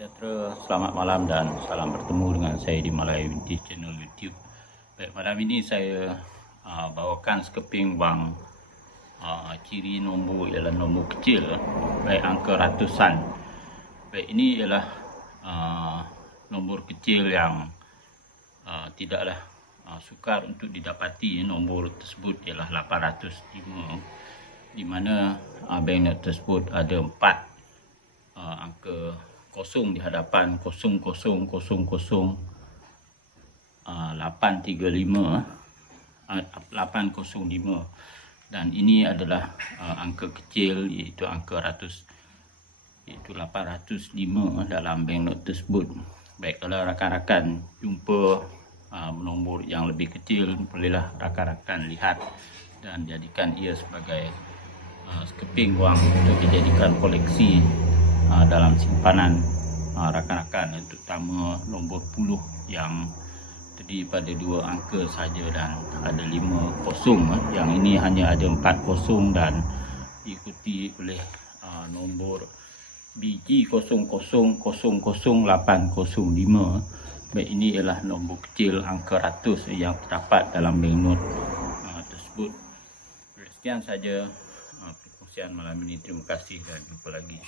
Sejahtera, selamat malam dan salam bertemu dengan saya di Malay Vintage Channel YouTube. Baik, malam ini saya bawakan sekeping wang ciri nombor ialah nombor kecil, baik angka ratusan. Baik, ini ialah nombor kecil yang tidaklah sukar untuk didapati. Nombor tersebut ialah 805, di mana banknot tersebut ada 4 angka kosong di hadapan, 0000 835 805, dan ini adalah angka kecil, iaitu angka ratus, iaitu 805 dalam banknot tersebut. Baik, kalau rakan-rakan jumpa nombor yang lebih kecil, bolehlah rakan-rakan lihat dan jadikan ia sebagai sekeping wang untuk dijadikan koleksi dalam simpanan rakan-rakan, terutama nombor puluh yang terdiri pada 2 angka saja dan ada 5 kosong. Yang ini hanya ada 4 kosong dan diikuti oleh nombor biji 00000805. Baik, ini ialah nombor kecil angka ratus yang terdapat dalam banknot tersebut. Sekian saja perkongsian malam ini. Terima kasih dan jumpa lagi.